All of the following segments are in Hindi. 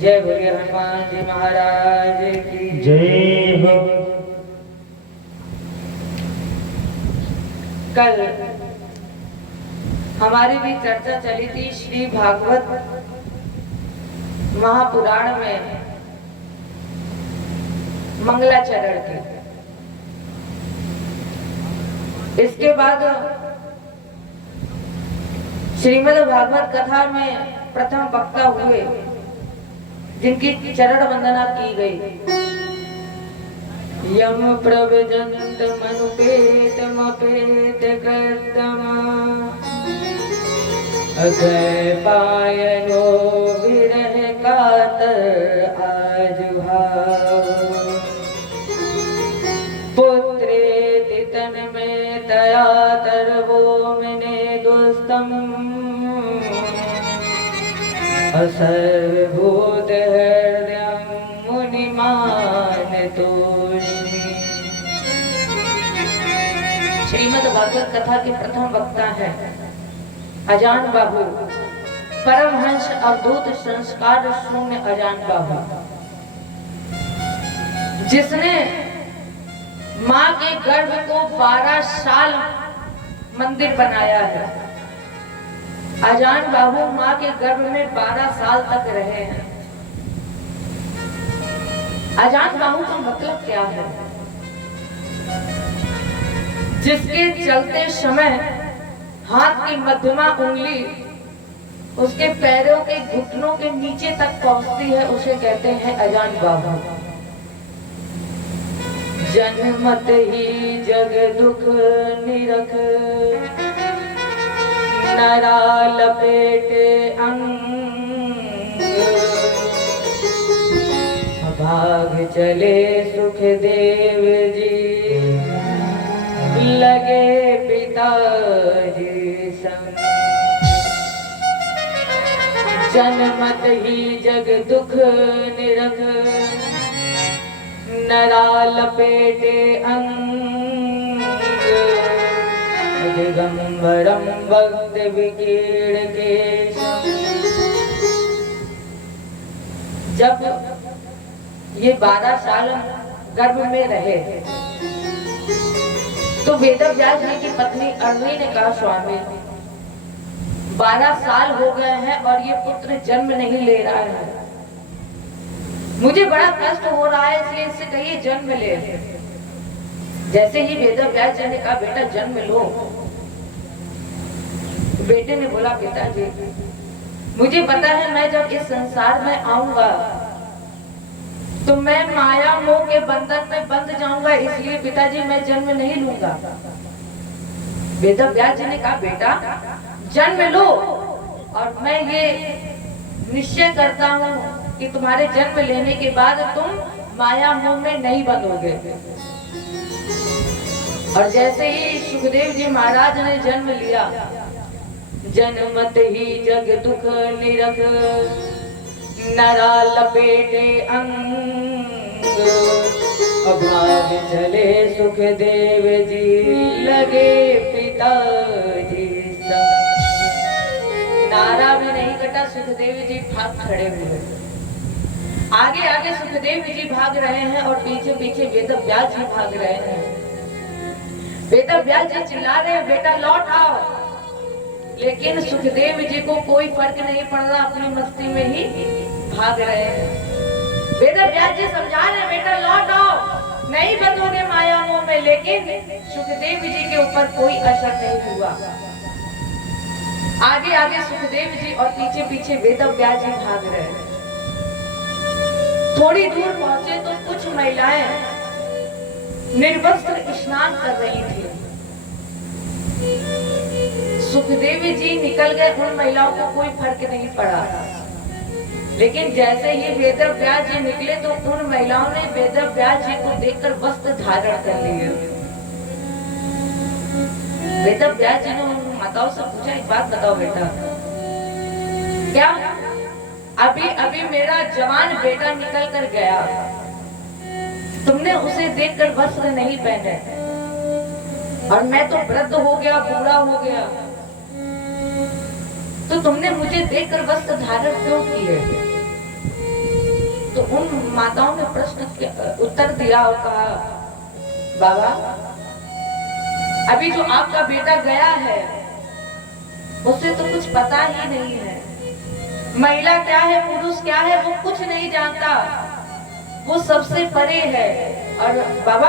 जय बोले हनुमान जी महाराज की जय हो। कल हमारी भी चर्चा चली थी श्री भागवत महापुराण में मंगलाचरण की। इसके बाद श्रीमद् भागवत कथा में प्रथम वक्ता हुए जिनकी चरण वंदना की गई। यम प्रवजंत मनुपेत मपेत कृतम अगय पायनो विरह कातर आजुहाव पुत्रेति तन में तया तरवो मने दुस्तम असर्वभूत हृदयं मुनिमान तोषि। श्रीमद् भागवत कथा के प्रथम वक्ता है अजान बाबू, परमहंस अवधूत संस्कार शून्य अजान बाबू, जिसने माँ के गर्भ को 12 साल मंदिर बनाया है। अजान बाबू माँ के गर्भ में 12 साल तक रहे हैं। अजान बाबू का मतलब क्या है? जिसके चलते समय हाथ की मध्यमा उंगली उसके पैरों के घुटनों के नीचे तक पहुंचती है, उसे कहते हैं अजान बाबू। जन्मत ही जग दुख निरख नरा लपेट अंग भाग चले सुखदेव जी लगे पिताजी संग। जन्मत ही जग दुख निरख नरा लपेटे अंग दिगंबरम भक्त विकीर्ण केश। जब ये 12 साल गर्भ में रहे तो वेदव्यास जी की पत्नी अरुणी ने कहा, स्वामी 12 साल हो गए हैं और ये पुत्र जन्म नहीं ले रहा है, मुझे बड़ा कष्ट हो रहा है, इसलिए इससे कहिए जन्म ले। जैसे ही वेदव्यास जी ने कहा बेटा जन्म लो, बेटे ने बोला पिताजी मुझे पता है मैं जब इस संसार में आऊंगा तो मैं माया मोह के बंधन में बंध जाऊंगा, इसलिए पिताजी मैं जन्म नहीं लूंगा। वेदव्यास जी ने कहा बेटा जन्म लो और मैं ये निश्चय करता हूँ कि तुम्हारे जन्म लेने के बाद तुम माया मोह में नहीं बंधोगे। और जैसे ही सुखदेव जी महाराज ने जन्म लिया, जन्मत ही जग दुख निरख नरा लपेटे अंग अभाव चले सुखदेव जी लगे पिताजी संग। नारा भी नहीं कटा, सुखदेव जी भाग खड़े हुए। आगे आगे सुखदेव जी भाग रहे हैं और पीछे पीछे वेदव्यास जी भाग रहे हैं। वेदव्यास जी चिल्ला रहे हैं बेटा लौट आओ, लेकिन सुखदेव जी को कोई फर्क नहीं पड़ रहा, अपनी मस्ती में ही भाग रहे हैं। वेदव्यास जी समझा रहे बेटा लौट आओ, नहीं बंधोगे माया मोह में, लेकिन सुखदेव जी के ऊपर कोई असर नहीं हुआ। आगे आगे सुखदेव जी और पीछे पीछे वेदव्यास जी भाग रहे हैं। थोड़ी दूर पहुंचे तो कुछ महिलाएं निर्वस्त्र स्नान कर रही थी। सुखदेव जी निकल गए, उन महिलाओं को कोई फर्क नहीं पड़ा, लेकिन जैसे ही वेदव्यास जी निकले तो उन महिलाओं ने वेदव्यास जी को देखकर वस्त्र धारण कर लिए। वेदव्यास जी ने उन माताओं से पूछा एक बात बताओ बेटा, क्या अभी अभी मेरा जवान बेटा निकल कर गया, तुमने उसे देखकर वस्त्र नहीं पहने, और मैं तो वृद्ध हो गया, बूढ़ा हो गया, तो तुमने मुझे देखकर वस्त्र धारण क्यों किए? उन माताओं ने प्रश्न उत्तर दिया और कहा, बाबा अभी जो आपका बेटा गया है उसे तो कुछ पता ही नहीं है, महिला क्या है पुरुष क्या है वो कुछ नहीं जानता, वो सबसे परे है। और बाबा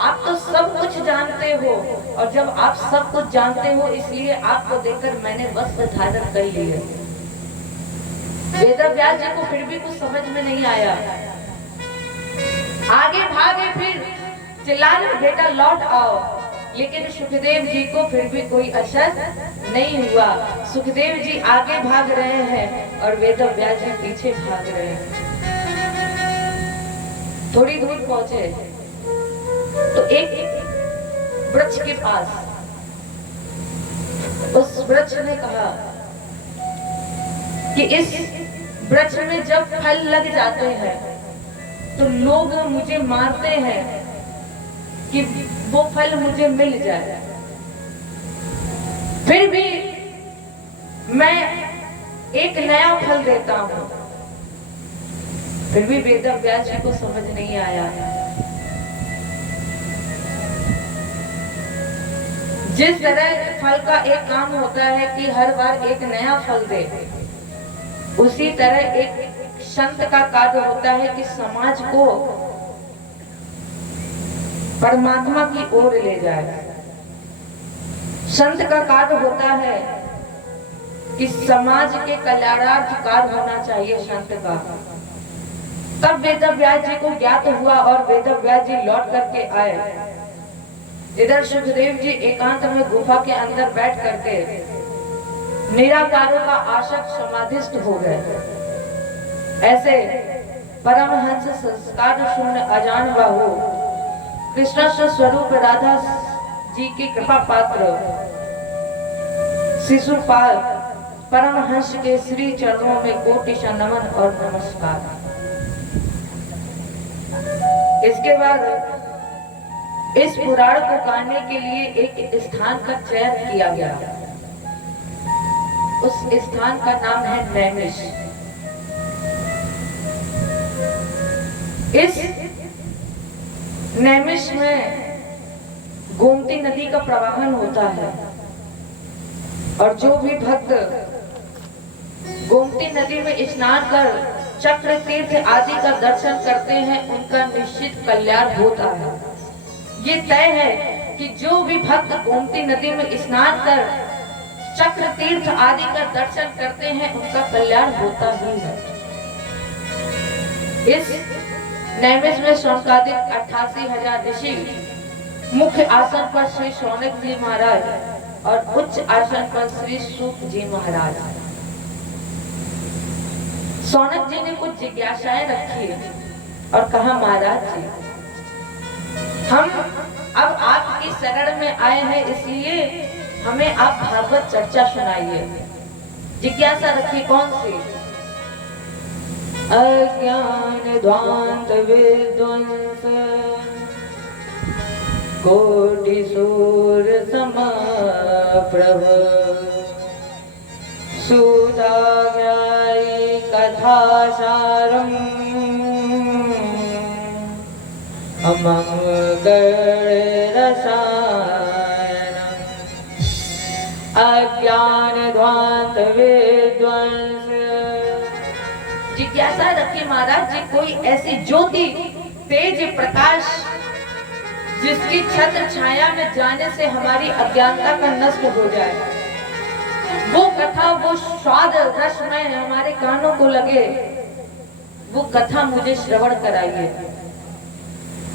आप तो सब कुछ जानते हो, और जब आप सब कुछ जानते हो इसलिए आपको देखकर मैंने वस्त्र धारण कर लिया। वेदव्यास जी को फिर भी कुछ समझ में नहीं आया, आगे भागे फिर चिल्लाने बेटा लौट आओ, लेकिन सुखदेव जी को फिर भी कोई असर नहीं हुआ। सुखदेव जी आगे भाग रहे हैं और वेदव्यास जी पीछे भाग रहे हैं। थोड़ी दूर पहुंचे तो एक वृक्ष के पास उस वृक्ष ने कहा कि इस वृक्ष में जब फल लग जाते हैं तो लोग मुझे मारते हैं कि वो फल मुझे मिल जाए, फिर भी मैं एक नया फल देता हूं। फिर भी वेदव्यास जी को समझ नहीं आया। जिस तरह फल का एक काम होता है कि हर बार एक नया फल दे, उसी तरह एक संत का कार्य होता है कि समाज को परमात्मा की ओर ले जाए। संत का कार्य होता है कि समाज के कल्याणार्थ कार्य होना चाहिए संत का। तब वेदव्यास जी को ज्ञात हुआ और वेदव्यास जी लौट करके आए। इधर सुखदेव जी एकांत में गुफा के अंदर बैठ करके निराकारों का आसक्त समाधिस्थ हो गए। ऐसे परमहंस संस्कार शून्य अजान बाहु कृष्ण स्वरूप राधा जी की कृपा पात्र शिशुपाल परमहंस के श्री चरणों में कोटि नमन और नमस्कार। इसके बाद इस पुराण को गाने के लिए एक स्थान का चयन किया गया। उस स्थान का नाम है नैमिष। इस नैमिष में गोमती नदी का प्रवाहन होता है और जो भी भक्त गोमती नदी में स्नान कर चक्र तीर्थ आदि का दर्शन करते हैं उनका निश्चित कल्याण होता है। ये तय है कि जो भी भक्त गोमती नदी में स्नान कर चक्र तीर्थ आदि का दर्शन करते हैं उनका कल्याण होता ही है। इस नैमिष में शौनकादिक 88,000 ऋषि मुख्य आसन पर श्री शौनक जी महाराज और उच्च आसन पर श्री सूत जी महाराज। शौनक जी ने कुछ जिज्ञासाएं रखी और कहा, महाराज जी हम अब आपकी शरण में आए हैं, इसलिए हमें आप भागवत चर्चा सुनाइए। जिज्ञासा रखी कौन सी? अज्ञान ध्वांत विध्वंस कोटि सूर समप्रभ सुधाव्यायी कथासारम् अमंगल रसायनम् अज्ञान ध्वांत विध्वंस। जिज्ञासा रखी महाराज जी, कोई ऐसी ज्योति तेज प्रकाश जिसकी छत्र छाया में जाने से हमारी अज्ञानता का नष्ट हो जाए, वो कथा वो स्वाद रस में हमारे कानों को लगे, वो कथा मुझे श्रवण कराइए।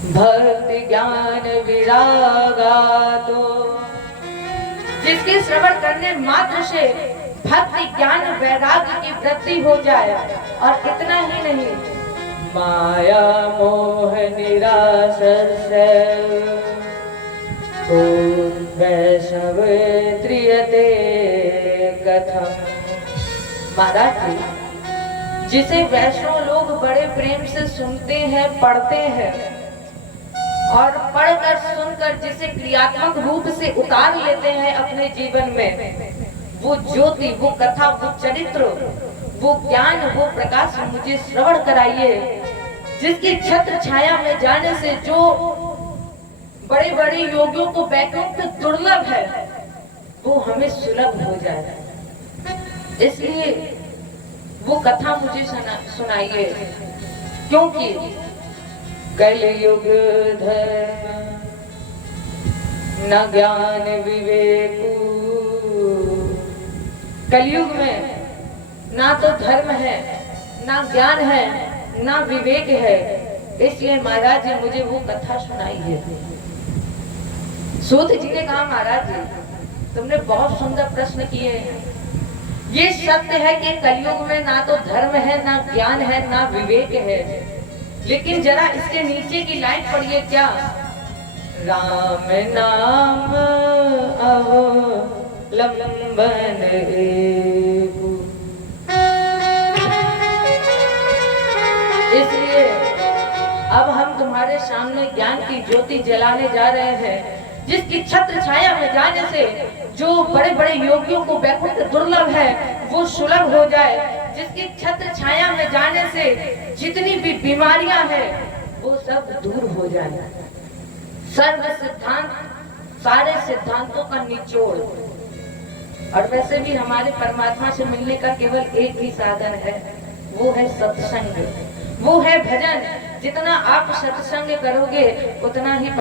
भक्ति ज्ञान विरागातो, जिसके श्रवण करने मात्र से भक्ति ज्ञान वैराग्य की वृद्धि हो जाए, और इतना ही नहीं, माया मोह निरासस्य वैष्णव त्रियते कथम। महाराज जी, जिसे वैष्णव लोग बड़े प्रेम से सुनते हैं, पढ़ते हैं, और पढ़कर सुनकर जिसे क्रियात्मक रूप से उतार लेते हैं अपने जीवन में, वो ज्योति, वो कथा, वो चरित्र, वो ज्ञान, वो प्रकाश मुझे श्रवण कराइए। जिसकी छत्र छाया में जाने से जो बड़े बड़े योगियों को वैकुंठ दुर्लभ है वो हमें सुलभ हो जाए। इसलिए वो कथा मुझे सुनाइए, क्योंकि कलयुग धर्म न ज्ञान विवेक। कलयुग में ना तो धर्म है, ना ज्ञान है, ना विवेक है। इसलिए महाराज जी मुझे वो कथा सुनाई है। सूत जी ने कहा, महाराज जी तुमने बहुत सुंदर प्रश्न किए हैं। ये सत्य है कि कलयुग में ना तो धर्म है, ना ज्ञान है, ना विवेक है, लेकिन जरा इसके नीचे की लाइन पढ़िए, क्या राम नाम अवलंबन एकु। इसलिए अब हम तुम्हारे सामने ज्ञान की ज्योति जलाने जा रहे हैं, जिसकी छत्र छाया में जाने से जो बड़े बड़े योगियों को वैकुंठ दुर्लभ है वो सुलभ हो जाए, जिसकी छत्र छाया में जाने से जितनी भी बीमारियां हैं वो सब दूर हो जाए। सर्व सिद्धांत, सारे सिद्धांतों का निचोड़। और वैसे भी हमारे परमात्मा से मिलने का केवल एक ही साधन है, वो है सत्संग, वो है भजन। जितना आप सत्संग करोगे उतना ही